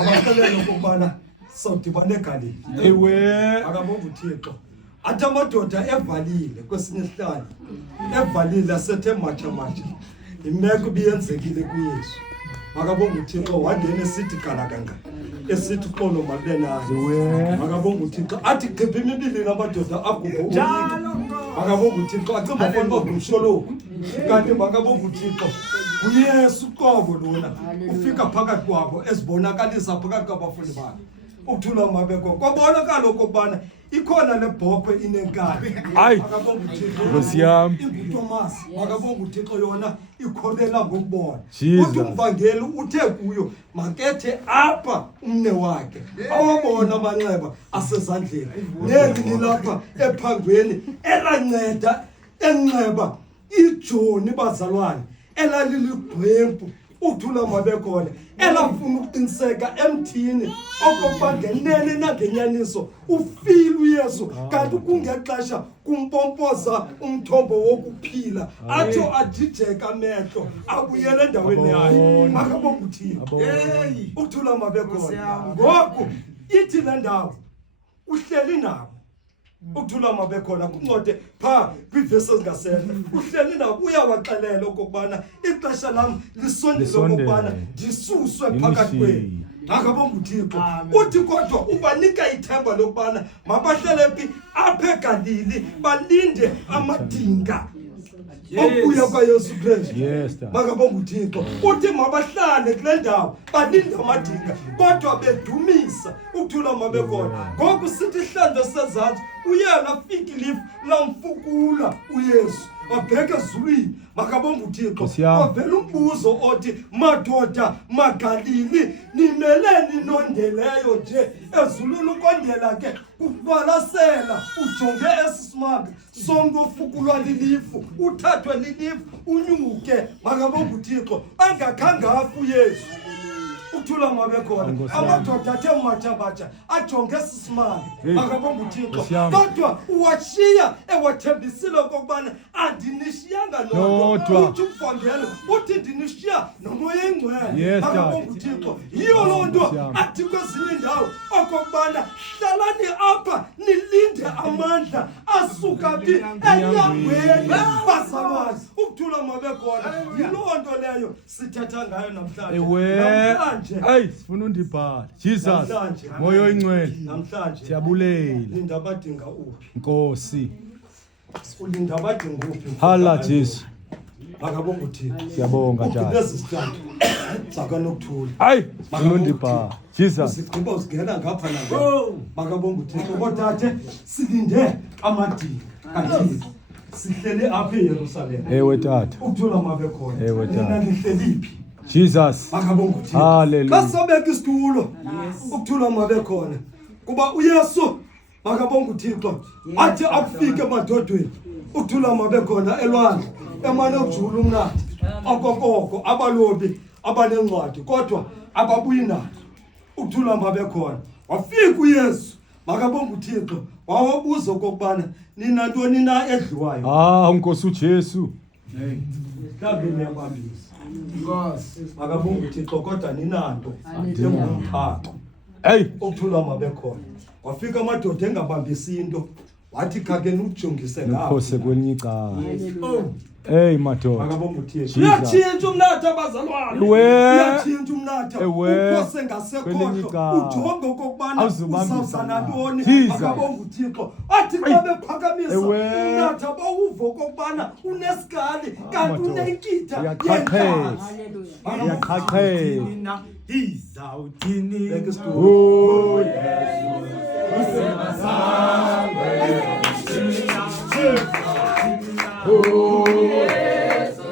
abaxelelwe ukubana sawudibana eGalili. Ewe. Akabonga uThixo. Athi amadoda evalile kwesinye isihlalo. Evalile asethe matsha. Imeko biyenzekile kuYesu. Akabonga uThixo wangena esithi galakanga. Esithi xolo mabe nayo. Akabonga uThixo athi qhipha imibili namadoda agubha uyiko. Akabonga uThixo acimba fonto ngumsholo. Kanti akabonga uThixo uYesu qobo lona ufika phakathi kwabo ezibonakalisa phakathi kwabafundi bakhe. Ukuthula mabeko kwabonakala ukubana ikhona lebhokhwe inenkani. Akabonga uThixo Nkosi yami. inguThomas akabonga uThixo yona ikholela ngokubona. Jesus. Uthi umvangeli uthe kuyo makethe apha umne wakhe awabona amanxeba asezandleni neli lapha ephangweni elanceda enxeba iJoni bazalwane elaliliqhwempu ukuthula mabekhona elafuna ukuqiniseka emthini okokuba ngenene nangenyaniso ufile uYesu kanti kungexesha kumpompoza umthombo wokuphila atsho ajijeka amehlo abuyele endaweni yakhe. Makabonga uThixo ukuthula mabekhona ngoku ithi le ndawo uhleli nabo. Ukuthula mabekhona kuncode pha kwivesi ezingasentla uhleli nabo uyawaxelela okubana ixesha lam lisondele okubana ndisuswe phakathi kwenu. Akabonga uThixo uthi kodwa ubanika ithemba lokubana mabahlele phi apha eGalili balinde amadinga okuya kwaYesu Kristu. Makabonga uThixo uthi mabahlale kule ndawo balinde amadinga kodwa bedumisa ukuthula mabekhona. Ngoku sithi ihlandlo sezantsi uyena afika ilifu lamfukula uYesu abheke ezulwini. Makabonga uThixo wavela umbuzo othi madoda maGalili nimeleni nondeleyo nje ezulwini. Ukondela ke kubalasela ujonge esisimanga sonke ofukulwa lilifu uthathwe lilifu unyuke. Makabonga uThixo angakhange afu uYesu. Ukuthula mabekhona amadoda athe umathabatsha ajonge esisimanga. Makabonga uThixo kodwa uwashiya ewathembisile okubana andinishiyanga nodwa. Uthi umvangeli uthi ndinishiya nomoya engcwele. Makabonga uThixo yiyo loo nto athi kwezinye indawo okubana hlalani apha nilinde amandla asuka phi enyangweni bazalwane. Ukuthula mabekhona yiloo nto leyo sithetha ngayo namhlanje. Hey, sifuna undibhala. Jesus. Moyo oyingcwele. Namhlanje siyabulela. Linda abadinga uphi? Nkosi. Ulinda abadinga uphi? Hala Jesu. Akabonga uThixo. Siyabonga njalo. Lezi sithathu. Saka nokuthula. Hayi, sifuna undibhala. Jesus. Sigqiba usigena ngapha la. Makabonga uThixo kodwa silinde amadinga. Kanti sihlele apha eYerusalem. Ewe tata. Ukuthula mabekhona. Ewe tata. Nina nihlelephi? Jesus. Makabonga uThixo. Hallelujah. Kasabeka isitulo. Ukuthula mabekhona. Kuba uYesu makabonga uThixo athi afike emadodweni. Ukuthula mabekhona elwandle emane ukujula umnandi. Okokoko abalobi abanencwadi kodwa ababuyi nayo. Ukuthula mabekhona wafika uYesu makabonga uThixo wawabuza okubana nina ntoni na edliwayo. Unkosi uJesu. Mhlawumbe niyabambisa. Inkosi makabonga uThixo kodwa ninanto engumphako. Hey, ukuthula mabekhona wafika amadoda engabambisi into wathi khakeni ukujongise ngapha Nkosi kwelinye icala. Hey madoda. Makabonga uThixo uyatshintsha umnatha abazalwane. Uyatshintsha umnatha ukose ngasekhohlo ujonge okubana uzawuzana ntoni. Makabonga uThixo athi xa bephakamisa umnatha bawuva okubana unesikali kanti unenkitha yenkani. Uyaqhaqhela izawuthini Oh Yesu usemazangwe Oh Yesu